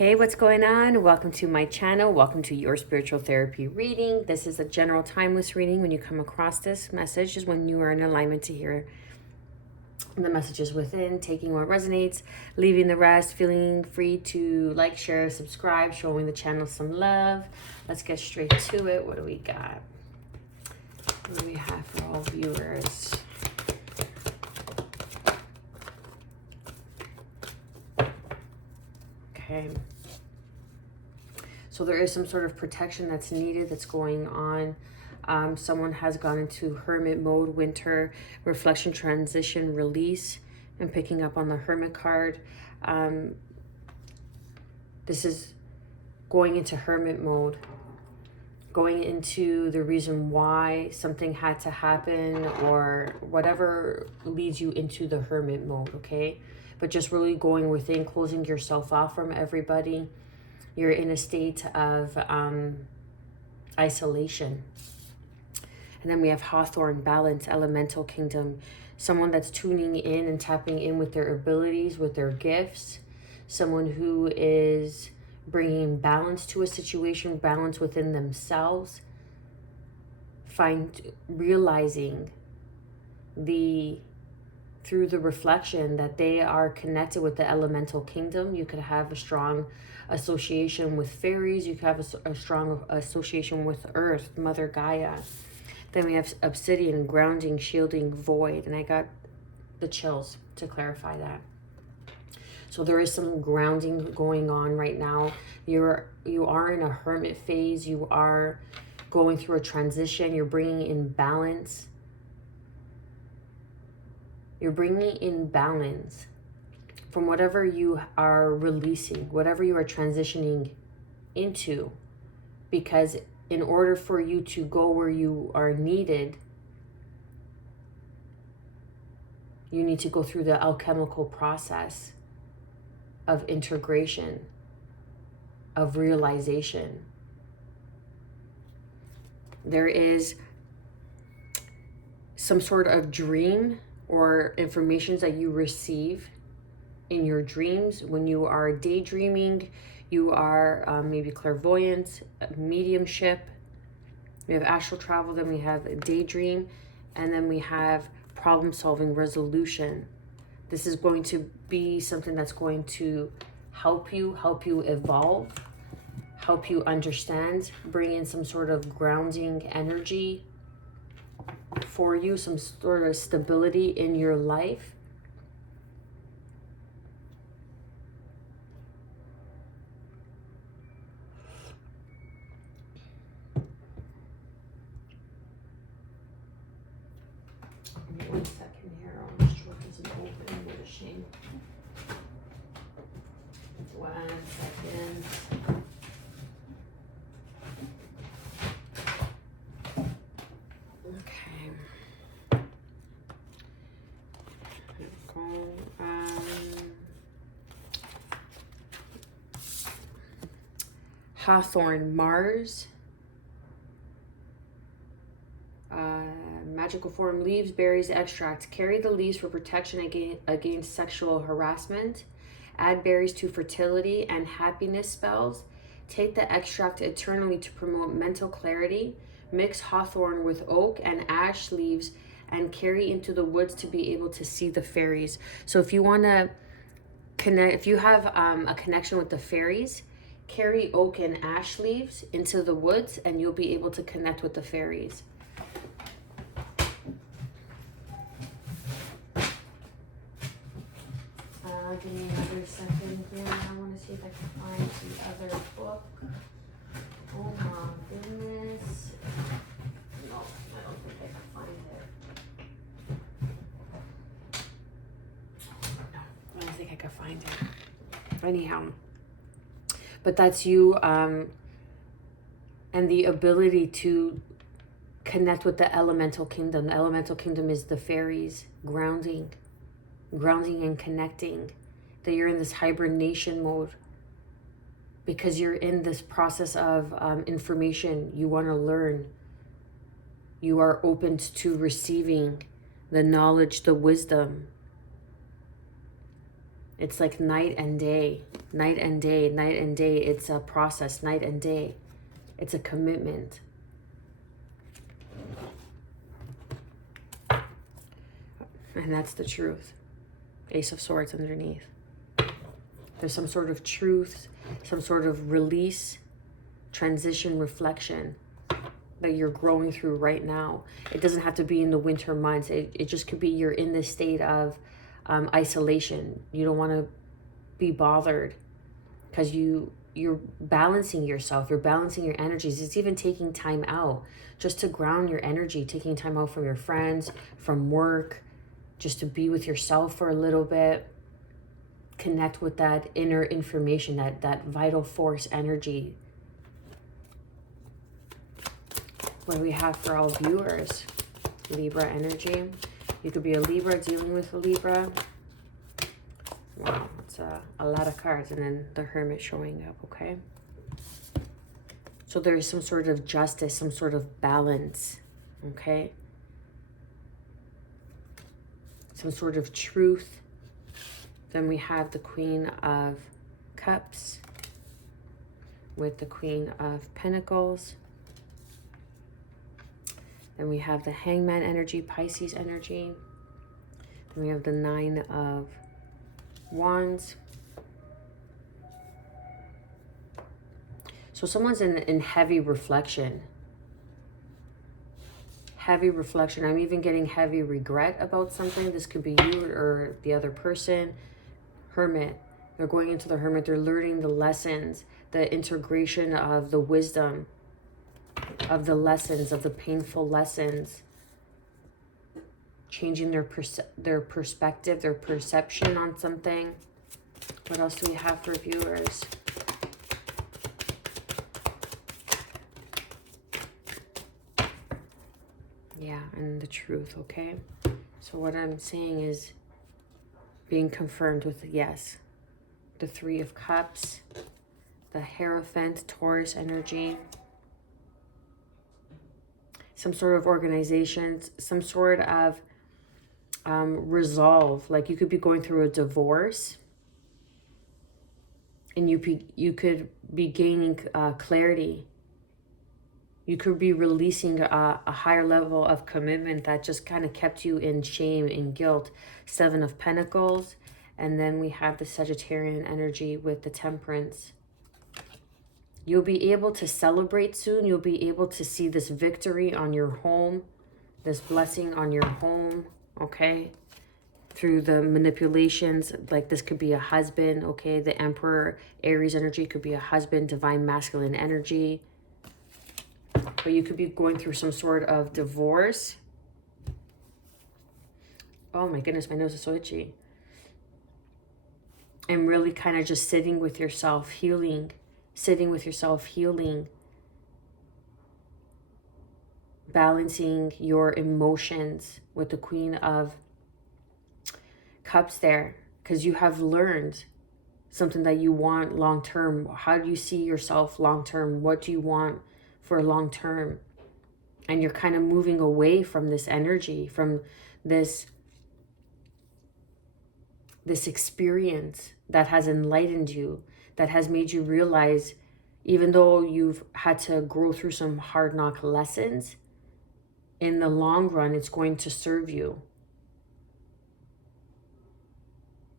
Hey, what's going on? Welcome to my channel. Welcome to your spiritual therapy reading. This is a general timeless reading. When you come across this message is when you are in alignment to hear the messages within, taking what resonates, leaving the rest, feeling free to like, share, subscribe, showing the channel some love. Let's get straight to it. What do we got? What do we have for all viewers? Okay. So there is some sort of protection that's needed, that's going on. Someone has gone into hermit mode, winter, reflection, transition, release, and picking up on the hermit card. This is going into hermit mode, going into the reason why something had to happen or whatever leads you into the hermit mode, okay? But just really going within, closing yourself off from everybody. You're in a state of isolation. And then we have Hawthorne, balance, elemental kingdom. Someone that's tuning in and tapping in with their abilities, with their gifts. Someone who is bringing balance to a situation, balance within themselves. Realizing through the reflection that they are connected with the elemental kingdom. You could have a strong association with fairies. You could have a strong association with Earth, Mother Gaia. Then we have obsidian, grounding, shielding, void. And I got the chills to clarify that. So there is some grounding going on right now. You are in a hermit phase. You are going through a transition. You're bringing in balance. You're bringing in balance from whatever you are releasing, whatever you are transitioning into. Because in order for you to go where you are needed, you need to go through the alchemical process of integration, of realization. There is some sort of dream or information that you receive in your dreams. When you are daydreaming, you are maybe clairvoyant, mediumship. We have astral travel, then we have daydream, and then we have problem solving, resolution. This is going to be something that's going to help you evolve, help you understand, bring in some sort of grounding energy for you, some sort of stability in your life. Give me 1 second here. I'll just drawer doesn't open. What a shame. 1 second. Hawthorne, Mars, magical form, leaves, berries, extract. Carry the leaves for protection against sexual harassment. Add berries to fertility and happiness spells. Take the extract eternally to promote mental clarity. Mix hawthorn with oak and ash leaves and carry into the woods to be able to see the fairies. So if you want to connect, if you have a connection with the fairies, carry oak and ash leaves into the woods and you'll be able to connect with the fairies. Give me another second here. I want to see if I can find the other book. Oh my goodness. No, I don't think I can find it. No, I don't think I can find it. Anyhow. But that's you, and the ability to connect with the elemental kingdom. The elemental kingdom is the fairies, grounding and connecting. That you're in this hibernation mode because you're in this process of information. You want to learn. You are open to receiving the knowledge, the wisdom. It's like night and day. Night and day, night and day. It's a process, night and day. It's a commitment. And that's the truth. Ace of Swords underneath. There's some sort of truth, some sort of release, transition, reflection that you're growing through right now. It doesn't have to be in the winter months. It just could be you're in this state of isolation. You don't want to be bothered because you're balancing yourself. You're balancing your energies. It's even taking time out just to ground your energy, taking time out from your friends, from work, just to be with yourself for a little bit. Connect with that inner information, that vital force energy. What do we have for all viewers? Libra energy. You could be a Libra dealing with a Libra. Wow, it's a lot of cards. And then the Hermit showing up, okay? So there is some sort of justice, some sort of balance, okay? Some sort of truth. Then we have the Queen of Cups with the Queen of Pentacles. Then we have the Hangman energy, Pisces energy. Then we have the Nine of Wands. So someone's in heavy reflection. Heavy reflection. I'm even getting heavy regret about something. This could be you or the other person. Hermit. They're going into the Hermit. They're learning the lessons, the integration of the wisdom, of the lessons, of the painful lessons. Changing their perspective, their perception on something. What else do we have for viewers? Yeah, and the truth, okay? So what I'm saying is being confirmed with yes. The Three of Cups, the Hierophant, Taurus energy, some sort of organization, some sort of resolve. Like you could be going through a divorce and you could be gaining clarity. You could be releasing a higher level of commitment that just kind of kept you in shame and guilt. Seven of Pentacles. And then we have the Sagittarian energy with the Temperance. You'll be able to celebrate soon. You'll be able to see this victory on your home. This blessing on your home. Okay? Through the manipulations. Like this could be a husband. Okay? The Emperor, Aries energy could be a husband. Divine masculine energy. But you could be going through some sort of divorce. Oh my goodness, my nose is so itchy. And really kind of just sitting with yourself, healing. Sitting with yourself, healing. Balancing your emotions with the Queen of Cups there. Because you have learned something that you want long term. How do you see yourself long term? What do you want for long term? And you're kind of moving away from this energy, from this experience that has enlightened you, that has made you realize, even though you've had to grow through some hard knock lessons, in the long run, it's going to serve you.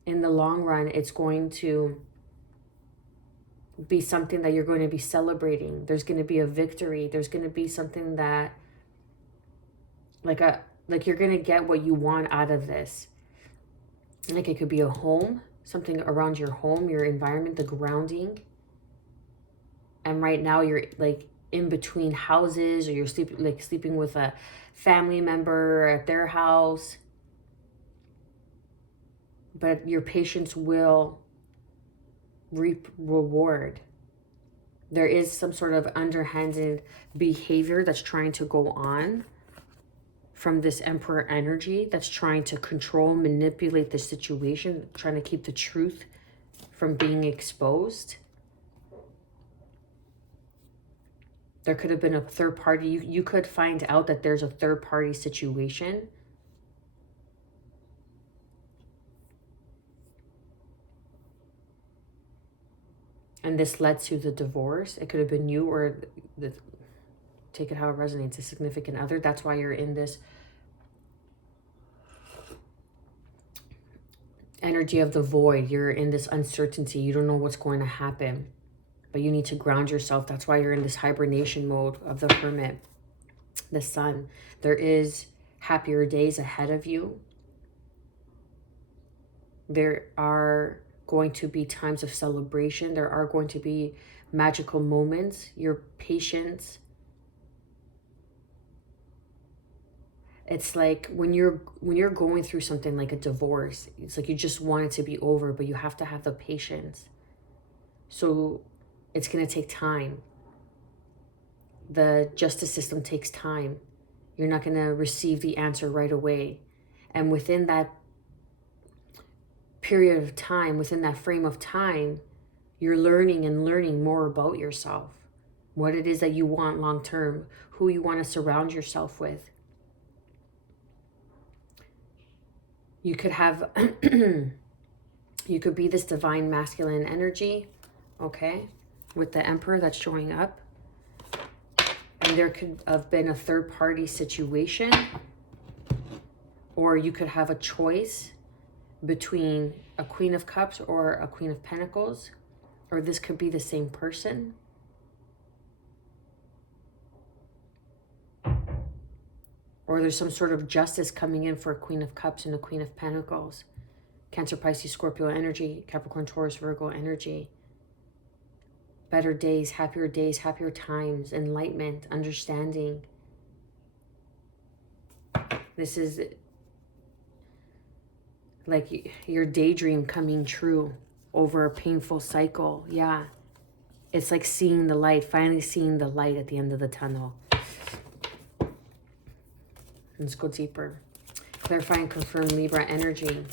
In the long run, it's going to be something that you're going to be celebrating. There's going to be a victory. There's going to be something that like you're going to get what you want out of this. Like it could be a home, something around your home, your environment, the grounding. And right now you're like in between houses, or you're sleeping with a family member at their house. But your patience will reap reward. There is some sort of underhanded behavior that's trying to go on from this Emperor energy, that's trying to control, manipulate the situation, trying to keep the truth from being exposed. There could have been a third party. You could find out that there's a third party situation. And this led to the divorce. It could have been you or take it how it resonates, a significant other. That's why you're in this energy of the void. You're in this uncertainty. You don't know what's going to happen, but you need to ground yourself. That's why you're in this hibernation mode of the Hermit, the Sun. There is happier days ahead of you. There are going to be times of celebration. There are going to be magical moments. Your patience. It's like when you're going through something like a divorce, it's like you just want it to be over, but you have to have the patience. So it's going to take time. The justice system takes time. You're not going to receive the answer right away. And within that period of time, within that frame of time, you're learning and learning more about yourself, what it is that you want long term, who you want to surround yourself with. You could have, you could be this divine masculine energy, okay, with the Emperor that's showing up. And there could have been a third party situation, or you could have a choice between a Queen of Cups or a Queen of Pentacles, or this could be the same person. Or there's some sort of justice coming in for a Queen of Cups and a Queen of Pentacles. Cancer, Pisces, Scorpio energy, Capricorn, Taurus, Virgo energy. Better days, happier times, enlightenment, understanding. This is like your daydream coming true over a painful cycle. Yeah. It's like seeing the light, finally seeing the light at the end of the tunnel. Let's go deeper. Clarify and confirm Libra energy.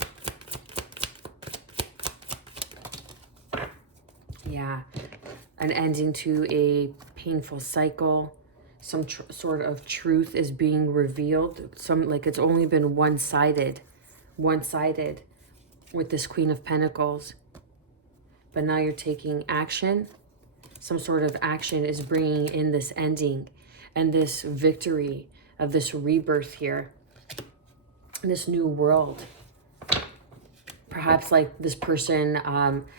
Yeah. An ending to a painful cycle. Some sort of truth is being revealed. Like it's only been one-sided with this Queen of Pentacles. But now you're taking action. Some sort of action is bringing in this ending and this victory of this rebirth here, this new world. Perhaps like this person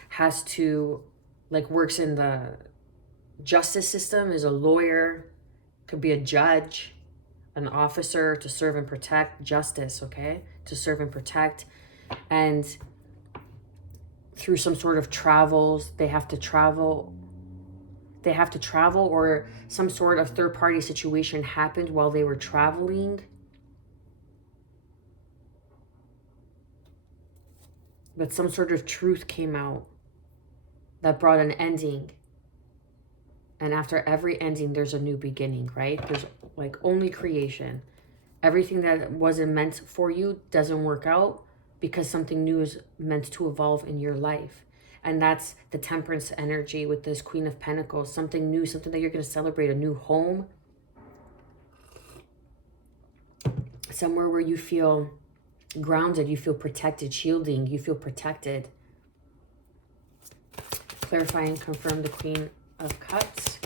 has to, like works in the justice system, is a lawyer, could be a judge, an officer, to serve and protect justice, okay? To serve and protect. And through some sort of travels, they have to travel, or some sort of third-party situation happened while they were traveling. But some sort of truth came out that brought an ending. And after every ending, there's a new beginning, right? There's like only creation. Everything that wasn't meant for you doesn't work out because something new is meant to evolve in your life. And that's the Temperance energy with this Queen of Pentacles. Something new, something that you're going to celebrate, a new home. Somewhere where you feel grounded, you feel protected, shielding, you feel protected. Clarify and confirm the Queen of Cups.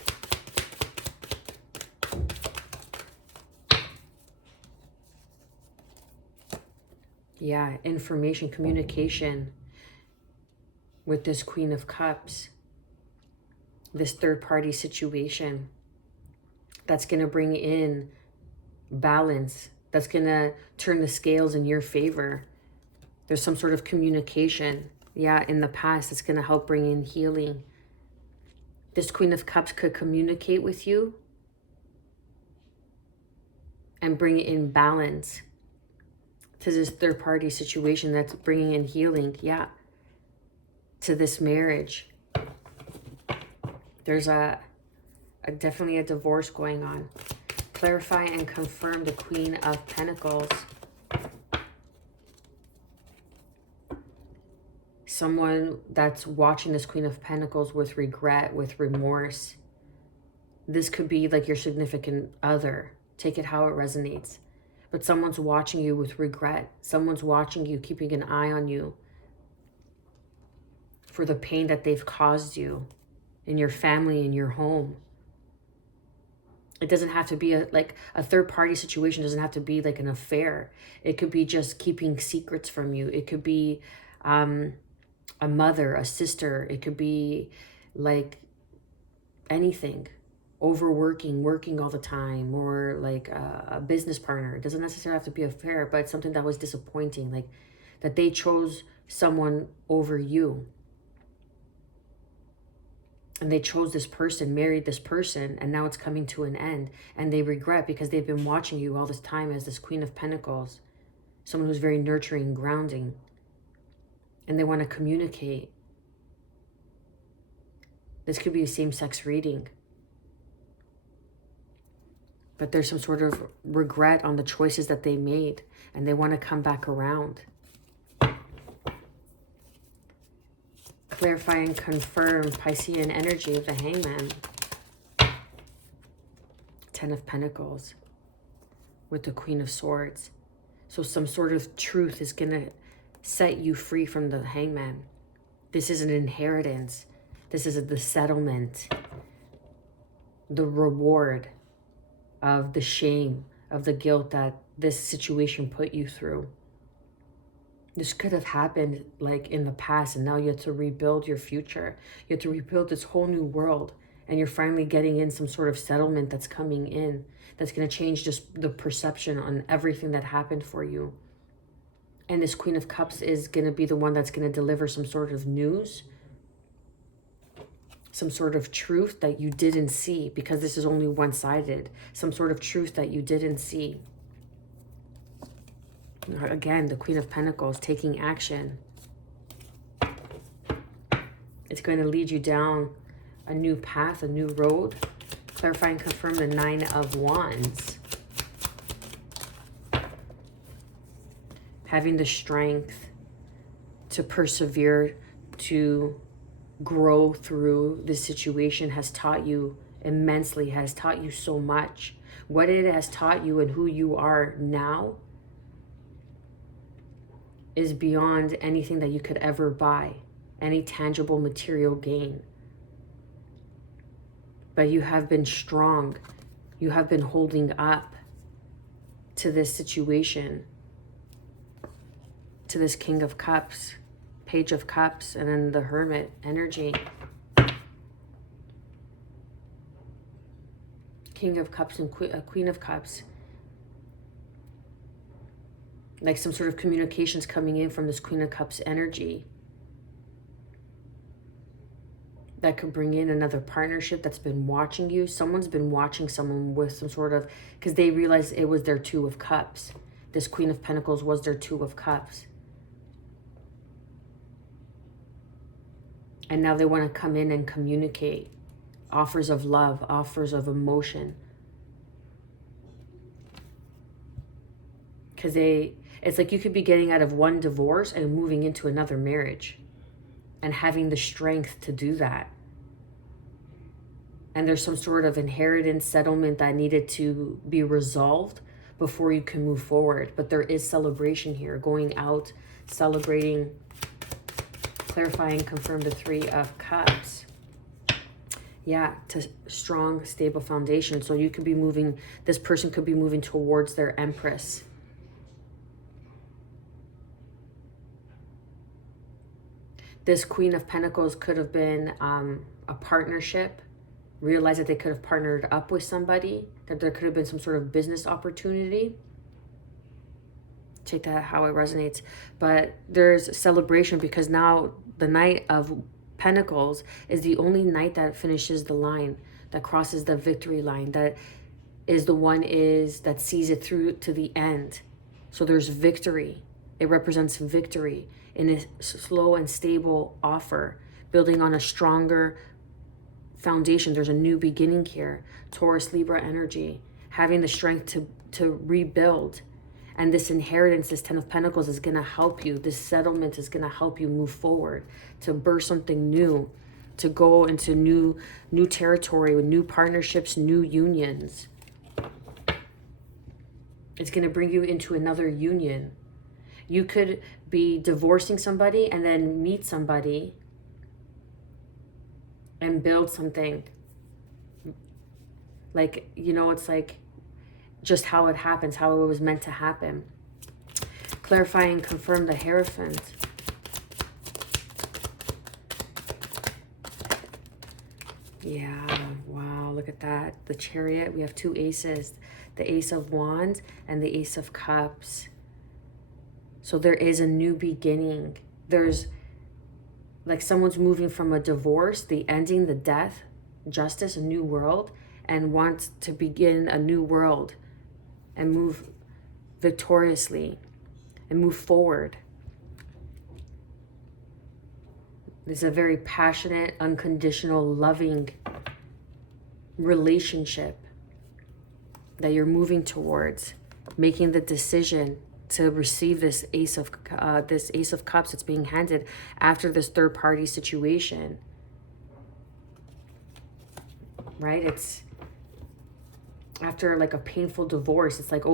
Yeah, information, communication with this Queen of Cups. This third-party situation that's going to bring in balance, that's going to turn the scales in your favor. There's some sort of communication, yeah, in the past that's going to help bring in healing. This Queen of Cups could communicate with you and bring in balance to this third-party situation that's bringing in healing, yeah, to this marriage. There's definitely a divorce going on. Clarify and confirm the Queen of Pentacles. Someone that's watching this Queen of Pentacles with regret, with remorse. This could be like your significant other. Take it how it resonates. But someone's watching you with regret. Someone's watching you, keeping an eye on you for the pain that they've caused you. in your family, in your home. It doesn't have to be like a third party situation. Doesn't have to be like an affair. It could be just keeping secrets from you. It could be a mother, a sister. It could be like anything. Overworking, working all the time, or like a business partner. It doesn't necessarily have to be a affair, but it's something that was disappointing, like that they chose someone over you. And they chose this person, married this person, and now it's coming to an end. And they regret because they've been watching you all this time as this Queen of Pentacles, someone who's very nurturing, grounding, and they want to communicate. This could be a same-sex reading. But there's some sort of regret on the choices that they made, and they want to come back around. Clarify and confirm Piscean energy of the Hangman. 10 of Pentacles with the Queen of Swords. So some sort of truth is going to set you free from the Hangman. This is an inheritance. This is the settlement, the reward of the shame, of the guilt that this situation put you through. This could have happened like in the past, and now you have to rebuild your future. You have to rebuild this whole new world, and you're finally getting in some sort of settlement that's coming in, that's going to change just the perception on everything that happened for you. And this Queen of Cups is going to be the one that's going to deliver some sort of news, some sort of truth that you didn't see, because this is only one-sided. Some sort of truth that you didn't see. Again, the Queen of Pentacles taking action. It's going to lead you down a new path, a new road. Clarify and confirm the 9 of Wands. Having the strength to persevere, to grow through this situation has taught you immensely, has taught you so much. What it has taught you and who you are now is beyond anything that you could ever buy, any tangible material gain. But you have been strong. You have been holding up to this situation, to this King of Cups, Page of Cups, and then the Hermit energy. King of Cups and Queen of Cups. Like some sort of communications coming in from this Queen of Cups energy. That could bring in another partnership that's been watching you. Someone's been watching someone with some sort of, because they realized it was their 2 of Cups. This Queen of Pentacles was their 2 of Cups. And now they want to come in and communicate. Offers of love, offers of emotion. Because it's like you could be getting out of one divorce and moving into another marriage. And having the strength to do that. And there's some sort of inheritance settlement that needed to be resolved before you can move forward. But there is celebration here. Going out, celebrating, clarifying, confirm the 3 of Cups. Yeah, to strong, stable foundation. So you could be moving, this person could be moving towards their Empress. This Queen of Pentacles could have been a partnership. Realize that they could have partnered up with somebody. That there could have been some sort of business opportunity. Take that how it resonates. But there's celebration because now the Knight of Pentacles is the only knight that finishes the line. That crosses the victory line. That is the one that sees it through to the end. So there's victory. It represents victory in a slow and stable offer, building on a stronger foundation. There's a new beginning here. Taurus, Libra energy, having the strength to rebuild. And this inheritance, this 10 of Pentacles is going to help you. This settlement is going to help you move forward, to birth something new, to go into new territory with new partnerships, new unions. It's going to bring you into another union. You could be divorcing somebody and then meet somebody and build something. Like, it's like just how it happens, how it was meant to happen. Clarify and confirm the Hierophant. Yeah, wow, look at that. The Chariot, we have two aces, the Ace of Wands and the Ace of Cups. So there is a new beginning. There's like someone's moving from a divorce, the ending, the death, justice, a new world, and wants to begin a new world and move victoriously and move forward. This is a very passionate, unconditional, loving relationship that you're moving towards, making the decision to receive this Ace of Cups that's being handed after this third party situation. Right? It's after like a painful divorce. It's like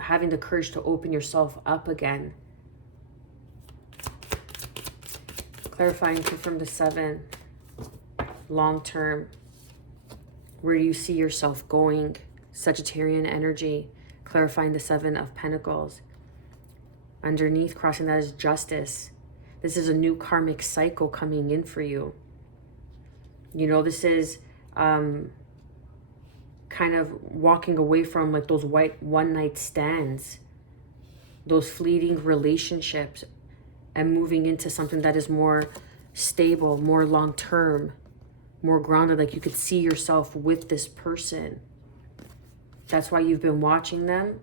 having the courage to open yourself up again. Clarify and confirm the 7. Long term. Where do you see yourself going? Sagittarian energy. Clarifying the 7 of Pentacles. Underneath, crossing that is justice. This is a new karmic cycle coming in for you. This is kind of walking away from like those white one-night stands, those fleeting relationships, and moving into something that is more stable, more long-term, more grounded. Like you could see yourself with this person. That's why you've been watching them.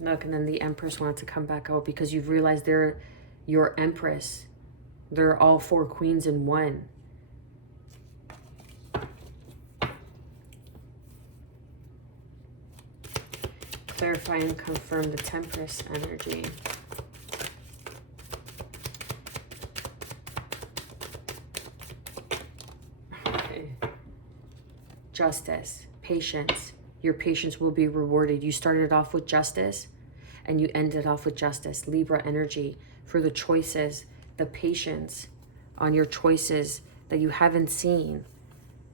Look, and then the Empress wanted to come back out because you've realized they're your Empress. They're all 4 queens in one. Clarify and confirm the Temperance energy. Justice, patience. Your patience will be rewarded. You started off with justice and you ended off with justice. Libra energy for the choices, the patience on your choices that you haven't seen,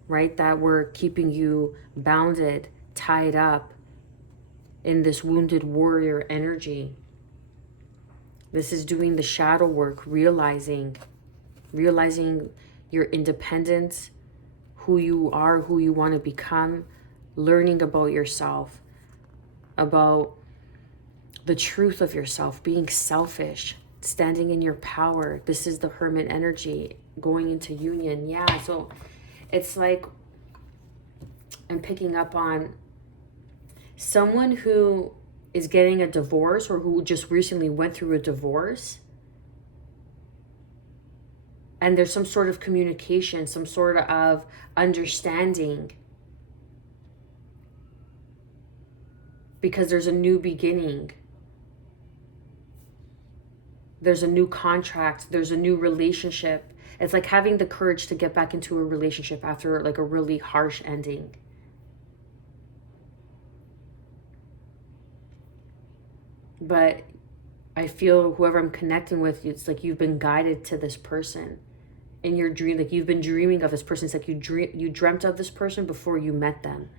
right? That were keeping you bounded, tied up in this wounded warrior energy. This is doing the shadow work, realizing your independence, who you are, who you want to become, learning about yourself, about the truth of yourself, being selfish, standing in your power. This is the Hermit energy going into union. Yeah, so it's like I'm picking up on someone who is getting a divorce or who just recently went through a divorce. And there's some sort of communication, some sort of understanding. Because there's a new beginning. There's a new contract. There's a new relationship. It's like having the courage to get back into a relationship after like a really harsh ending. But I feel whoever I'm connecting with, it's like you've been guided to this person in your dream. Like you've been dreaming of this person. It's like you dreamt of this person before you met them.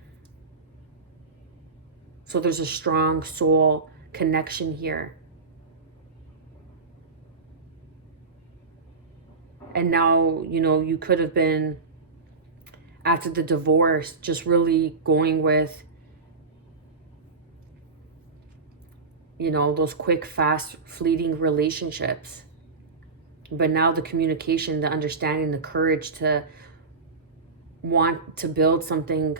So there's a strong soul connection here. And now, you could have been, after the divorce, just really going with, those quick, fast, fleeting relationships. But now the communication, the understanding, the courage to want to build something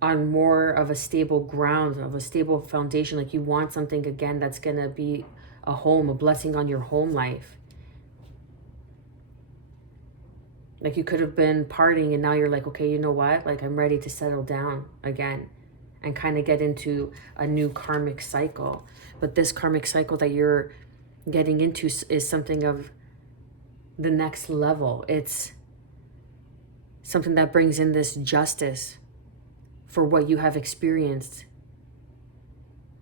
on more of a stable ground, of a stable foundation. Like you want something again that's going to be a home, a blessing on your home life. Like you could have been partying and now you're like, okay, you know what? Like I'm ready to settle down again and kind of get into a new karmic cycle. But this karmic cycle that you're getting into is something of the next level. It's something that brings in this justice for what you have experienced.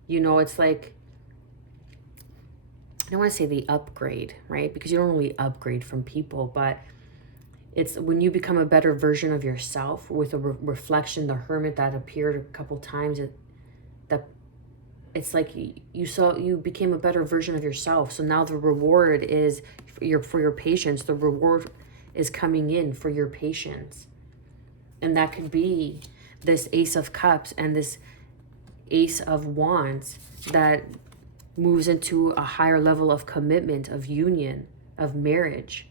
It's like, I don't want to say the upgrade, right? Because you don't really upgrade from people, but It's when you become a better version of yourself with a reflection, the hermit that appeared a couple times. That it's like you became a better version of yourself. So now the reward is for your patience. The reward is coming in for your patience, and that could be this Ace of Cups and this Ace of Wands that moves into a higher level of commitment, of union, of marriage.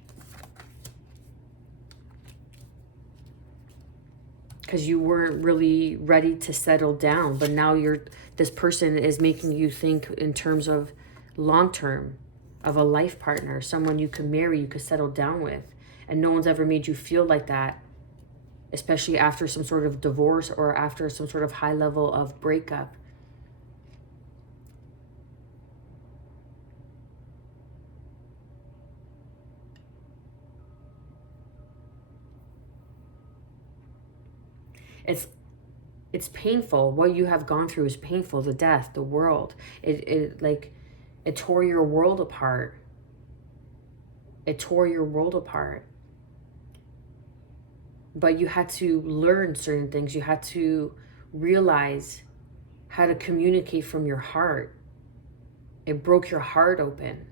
Because you weren't really ready to settle down, but now this person is making you think in terms of long term, of a life partner, someone you could marry, you could settle down with. And no one's ever made you feel like that, especially after some sort of divorce or after some sort of high level of breakup. It's painful. What you have gone through is painful. The death, the world. It tore your world apart. It tore your world apart. But you had to learn certain things. You had to realize how to communicate from your heart. It broke your heart open.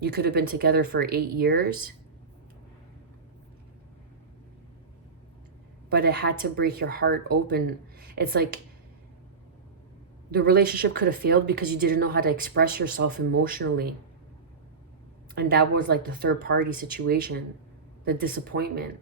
You could have been together for 8 years, but it had to break your heart open. It's like the relationship could have failed because you didn't know how to express yourself emotionally. And that was like the third party situation, the disappointment.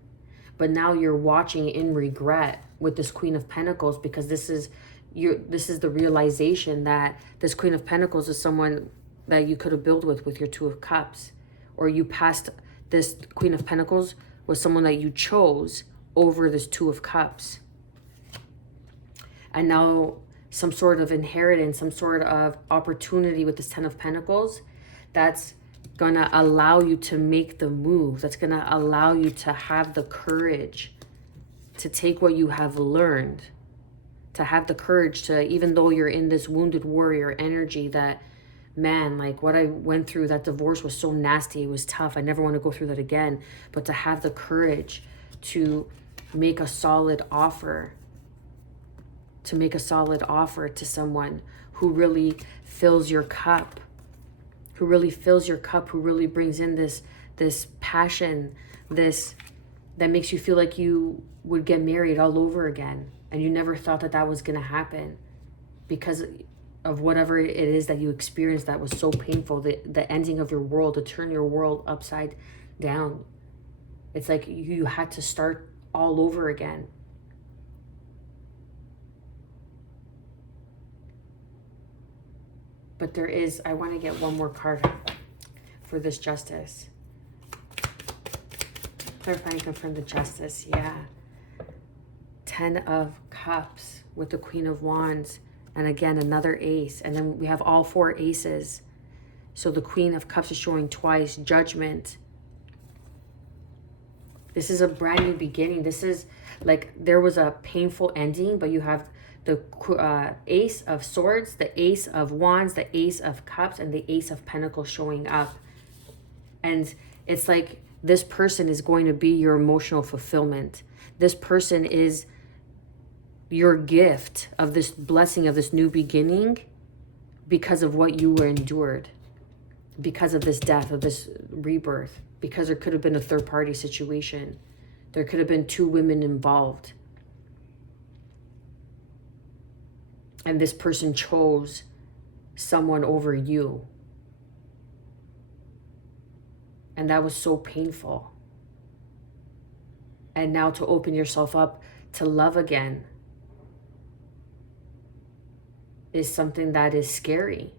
But now you're watching in regret with this Queen of Pentacles, because this is the realization that this Queen of Pentacles is someone that you could have built with your Two of Cups. Or you passed this Queen of Pentacles with someone that you chose over this Two of Cups. And now some sort of inheritance, some sort of opportunity with this Ten of Pentacles, that's gonna allow you to make the move. That's gonna allow you to have the courage to take what you have learned, to have the courage to, even though you're in this wounded warrior energy, that, man, like what I went through, that divorce was so nasty, it was tough, I never want to go through that again. But to have the courage to make a solid offer, to someone who really fills your cup, who really brings in this passion, this that makes you feel like you would get married all over again, and you never thought that was going to happen because of whatever it is that you experienced that was so painful, the ending of your world, to turn your world upside down. It's like you had to start all over again. But I want to get one more card for this Justice. Clarify and confirm the Justice, yeah. 10 of Cups with the Queen of Wands. And again, another ace. And then we have all 4 aces. So the Queen of Cups is showing twice. Judgment. This is a brand new beginning. This is like there was a painful ending, but you have the Ace of Swords, the Ace of Wands, the Ace of Cups, and the Ace of Pentacles showing up. And it's like this person is going to be your emotional fulfillment. This person is your gift of this blessing, of this new beginning, because of what you were endured, because of this death, of this rebirth, because there could have been a third party situation. There could have been 2 women involved. And this person chose someone over you. And that was so painful. And now to open yourself up to love again is something that is scary.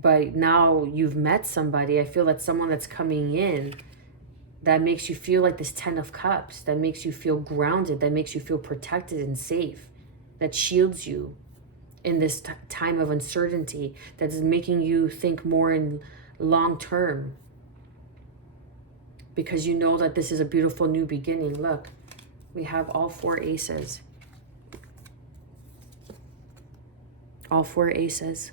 But now you've met somebody, I feel like someone that's coming in that makes you feel like this 10 of Cups, that makes you feel grounded, that makes you feel protected and safe, that shields you in this time of uncertainty, that is making you think more in long term. Because you know that this is a beautiful new beginning. Look, we have all 4 aces. All 4 aces.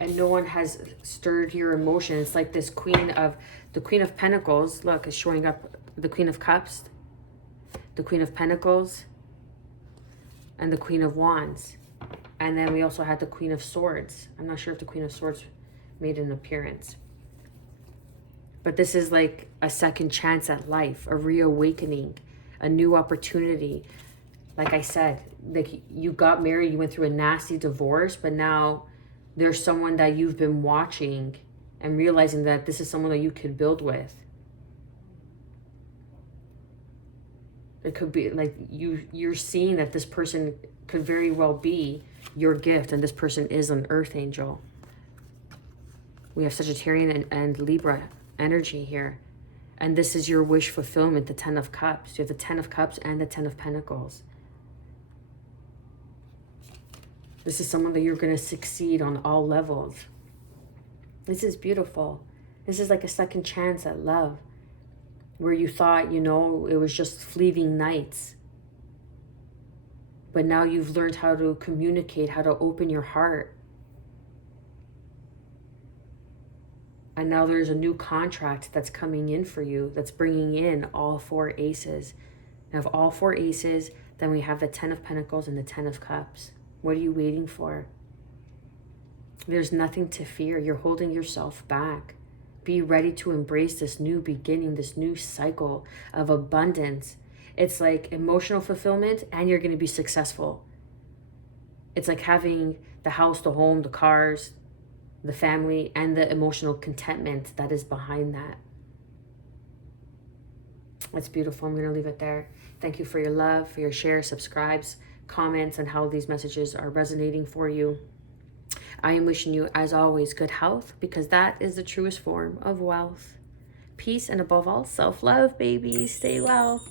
and no one has stirred your emotion. It's like this the Queen of Pentacles, look, is showing up, the Queen of Cups, the Queen of Pentacles, and the Queen of Wands. And then we also had the Queen of Swords. I'm not sure if the Queen of Swords made an appearance. But this is like a second chance at life, a reawakening, a new opportunity. Like I said, like you got married, you went through a nasty divorce, but now there's someone that you've been watching and realizing that this is someone that you could build with. It could be like you're seeing that this person could very well be your gift, and this person is an earth angel. We have Sagittarian and Libra energy here. And this is your wish fulfillment, the 10 of Cups. You have the 10 of Cups and the 10 of Pentacles. This is someone that you're going to succeed on all levels. This is beautiful. This is like a second chance at love, where you thought, you know, it was just fleeting nights. But now you've learned how to communicate, how to open your heart. And now there's a new contract that's coming in for you, that's bringing in all 4 aces. And of all 4 aces, then we have the 10 of Pentacles and the 10 of Cups. What are you waiting for? There's nothing to fear. You're holding yourself back. Be ready to embrace this new beginning, this new cycle of abundance. It's like emotional fulfillment, and you're going to be successful. It's like having the house, the home, the cars, the family, and the emotional contentment that is behind that. That's beautiful. I'm going to leave it there. Thank you for your love, for your shares, subscribes, comments, and how these messages are resonating for you. I am wishing you, as always, good health, because that is the truest form of wealth. Peace, and above all, self-love, baby. Stay well.